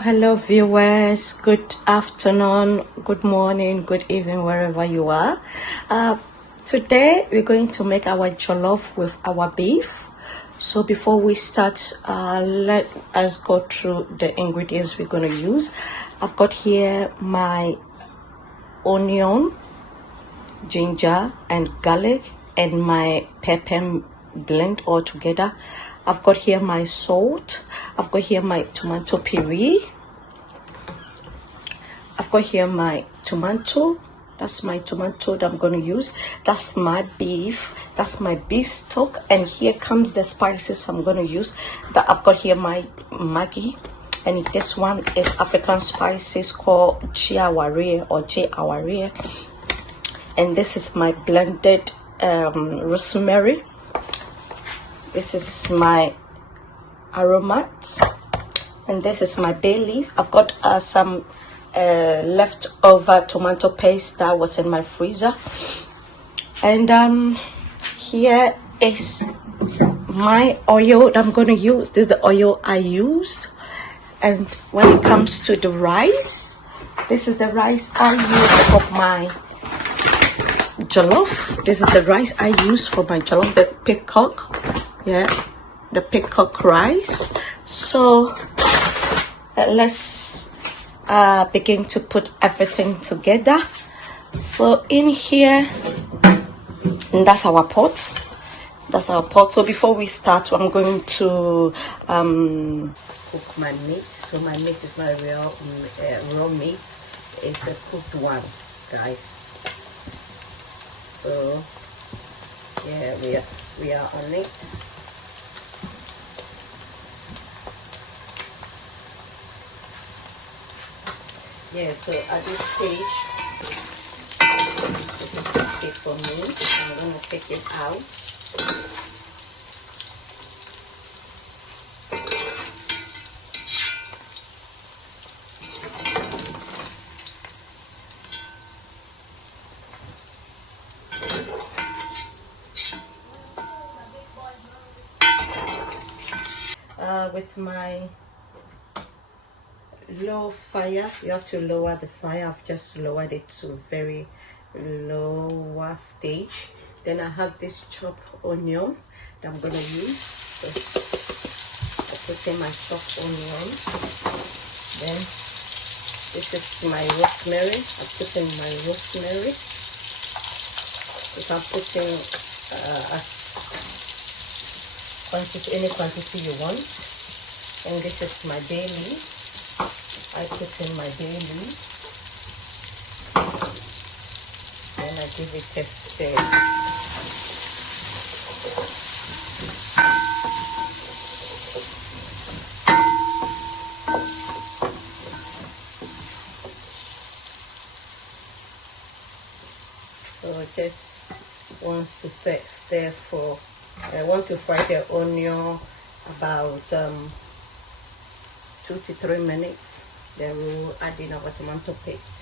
Hello viewers, good afternoon, good morning, good evening, wherever you are. Today we're going to make our jollof with our beef. So before we start, let us go through the ingredients we're going to use. I've got here my onion, ginger and garlic, and my pepper blend all together. I've got here my salt. I've got here my tomato puree. I've got here my tomato. That's my tomato that I'm going to use. That's my beef. That's my beef stock. And here comes the spices I'm going to use. That I've got here my Maggi. And this one is African spices called Chiawaria or Jawaria. And this is my blended rosemary. This is my aromat, and this is my bay leaf. I've got some leftover tomato paste that was in my freezer, and here is my oil that I'm going to use. This is the oil I used. And when it comes to the rice, this is the rice I use for my jollof. This is the rice I use for my jollof, the peacock, the peacock rice. So let's begin to put everything together. So in here, and that's our pot. So before we start, I'm going to cook my meat. So my meat is not a real raw meat, it's a cooked one, guys. So yeah, we are on it. Yeah, so at this stage, this is okay for me. I'm gonna take it out. With my low fire, you have to lower the fire. I've just lowered it to very lower stage. Then I have this chopped onion that I'm gonna use. So I put in my chopped onion. Then this is my rosemary. I put in my rosemary. You can put in any quantity you want. And this is my bay leaf. I put in my bay leaf and I give it a stir. So just wants to stir for. I want to fry the onion about 2 to 3 minutes. Then we'll add in our tomato paste.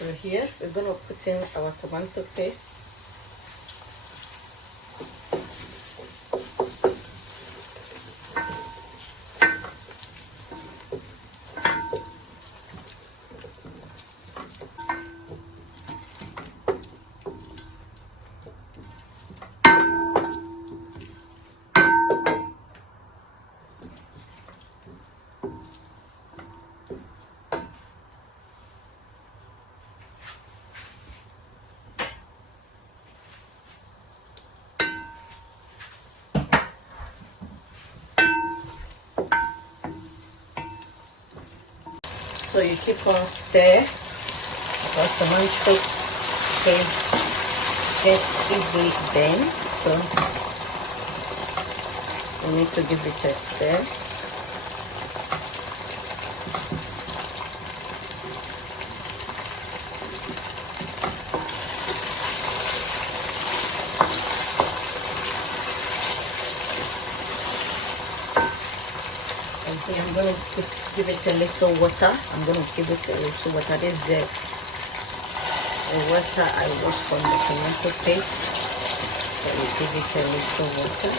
So here we're going to put in our tomato paste. So you keep on stir because tomato paste gets easily bent. So you need to give it a stir. I'm going to give it a little water. I'm going to give it a little water. This is the water I wash from the tomato paste. So we give it a little water.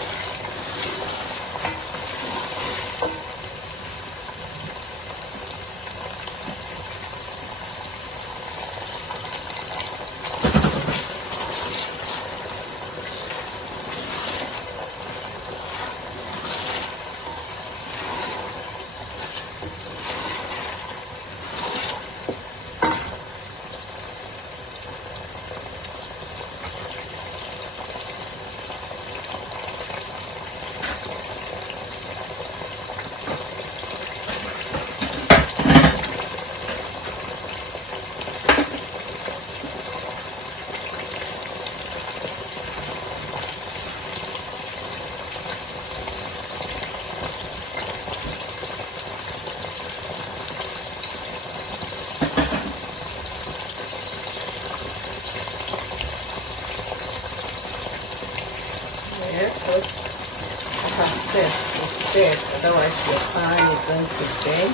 Otherwise your pan is going to burn.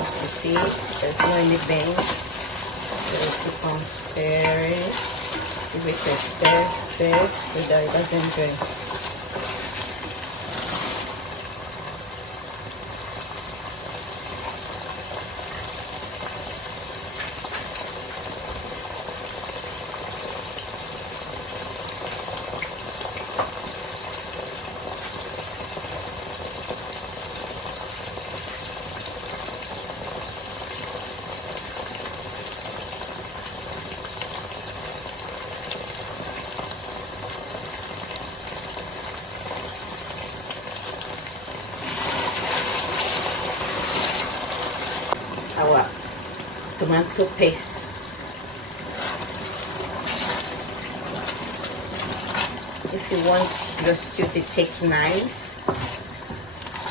You see, there's no any bend. So keep on stirring. Give it a stir so that it doesn't burn. Our tomato paste. If you want your stew to take nice,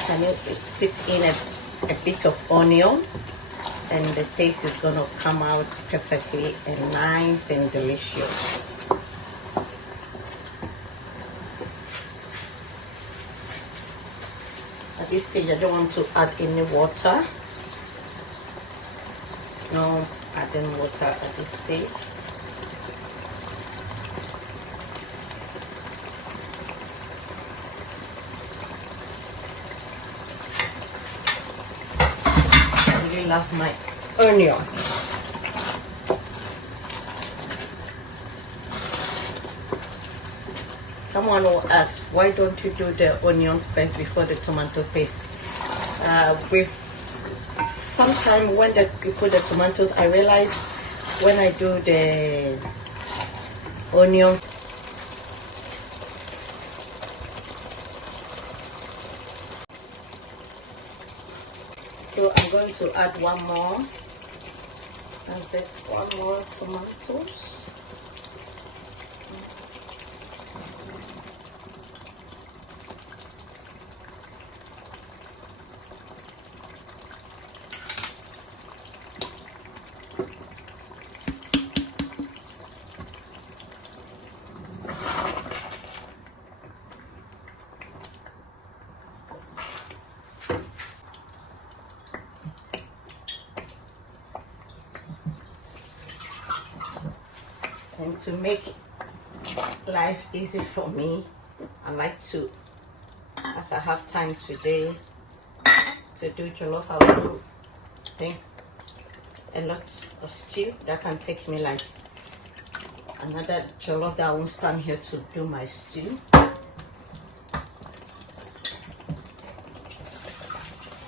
can you put in a bit of onion, and the taste is gonna come out perfectly and nice and delicious. At this stage, I don't want to add any water. No adding water at this stage. I really love my onion. Someone will ask, why don't you do the onion first before the tomato paste? With sometime when you put the tomatoes, I realize when I do the onion, so I'm going to add one more. That's it, one more tomatoes. And to make life easy for me, I like to, as I have time today to do jollof, I will do a lot of stew. That can take me like another jollof that I won't stand here to do my stew.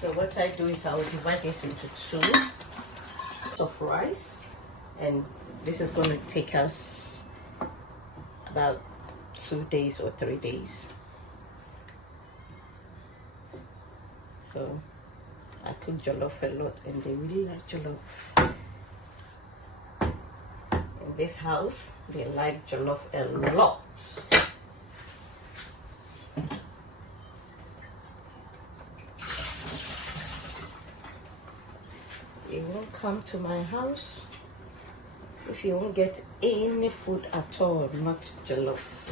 So what I do is I will divide this into two of rice, and this is going to take us about 2 days or 3 days. So I cook jollof a lot and they really like jollof. In this house, they like jollof a lot. You won't come to my house if you won't get any food at all, not jollof.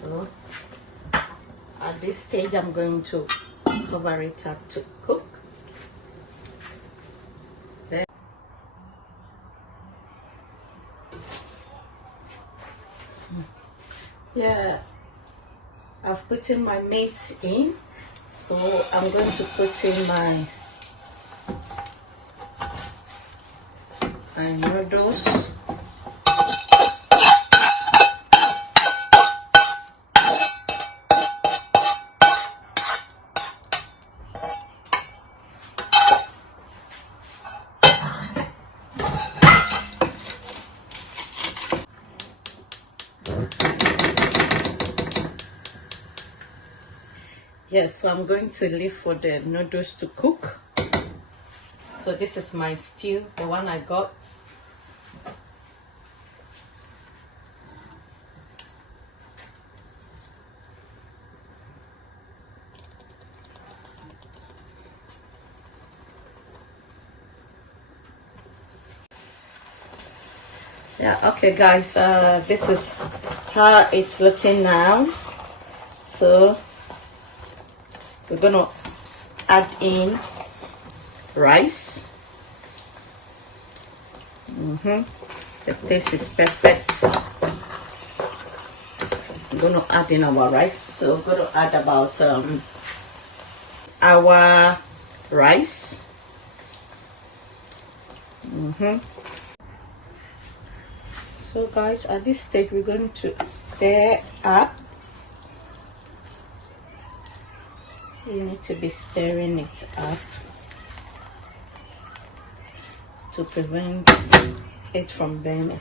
So at this stage, I'm going to cover it up to cook. Then, yeah, I've put in my meat in, so I'm going to put in my noodles. Yes, so I'm going to leave for the noodles to cook. So this is my stew, the one I got. Yeah, okay guys, this is how it's looking now. So we're gonna add in rice. The taste is perfect. I'm gonna add in our rice. So we're gonna add about our rice. So guys, at this stage we're going to stir up. You need to be stirring it up to prevent it from burning.